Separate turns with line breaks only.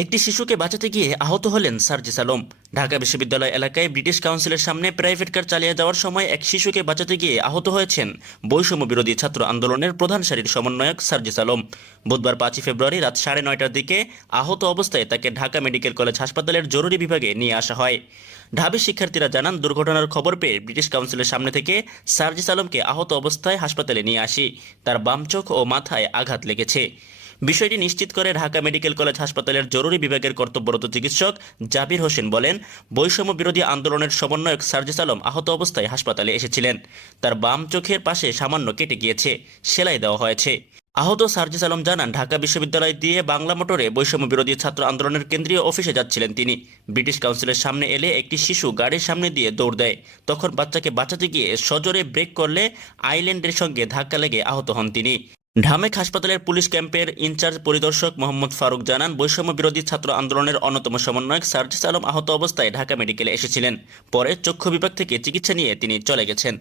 একটি শিশুকে বাঁচাতে গিয়ে আহত হলেন সার্জিস আলম ঢাকা বিশ্ববিদ্যালয় এলাকায় ব্রিটিশ কাউন্সিলের সামনে প্রাইভেট কার চালিয়ে যাওয়ার সময় এক শিশুকে বাঁচাতে গিয়ে আহত হয়েছেন বৈষম্য বিরোধী ছাত্র আন্দোলনের প্রধান সারির সমন্বয়ক সার্জিস আলম বুধবার পাঁচই ফেব্রুয়ারি রাত সাড়ে নয়টার দিকে আহত অবস্থায় তাকে ঢাকা মেডিকেল কলেজ হাসপাতালের জরুরি বিভাগে নিয়ে আসা হয় ঢাবি শিক্ষার্থীরা জানান দুর্ঘটনার খবর পেয়ে ব্রিটিশ কাউন্সিলের সামনে থেকে সার্জিস আলমকে আহত অবস্থায় হাসপাতালে নিয়ে আসি তার বাম চোখ ও মাথায় আঘাত লেগেছে বিষয়টি নিশ্চিত করে ঢাকা মেডিকেল কলেজ হাসপাতালের জরুরি বিভাগের কর্তব্যরত চিকিৎসক জাবির হোসেন বলেন বৈষম্য বিরোধী আন্দোলনের সমন্বয়ক সার্জিস আলম আহত অবস্থায় হাসপাতালে এসেছিলেন তার বাম চোখের পাশে সামান্য কেটে গিয়েছে সেলাই দেওয়া হয়েছে আহত সার্জিস আলম জানান ঢাকা বিশ্ববিদ্যালয় দিয়ে বাংলা মোটরে বৈষম্য বিরোধী ছাত্র আন্দোলনের কেন্দ্রীয় অফিসে যাচ্ছিলেন তিনি ব্রিটিশ কাউন্সিলের সামনে এলে একটি শিশু গাড়ির সামনে দিয়ে দৌড় দেয় তখন বাচ্চাকে বাঁচাতে গিয়ে সজোরে ব্রেক করলে আইল্যান্ডের সঙ্গে ধাক্কা লেগে আহত হন তিনি ঢামেক হাসপাতালের পুলিশ ক্যাম্পের ইনচার্জ পরিদর্শক মোহাম্মদ ফারুক জানান বৈষম্য বিরোধী ছাত্র আন্দোলনের অন্যতম সমন্বয়ক সার্জিস আলম আহত অবস্থায় ঢাকা মেডিকেলে এসেছিলেন পরে চক্ষু বিভাগ থেকে চিকিৎসা নিয়ে তিনি চলে গেছেন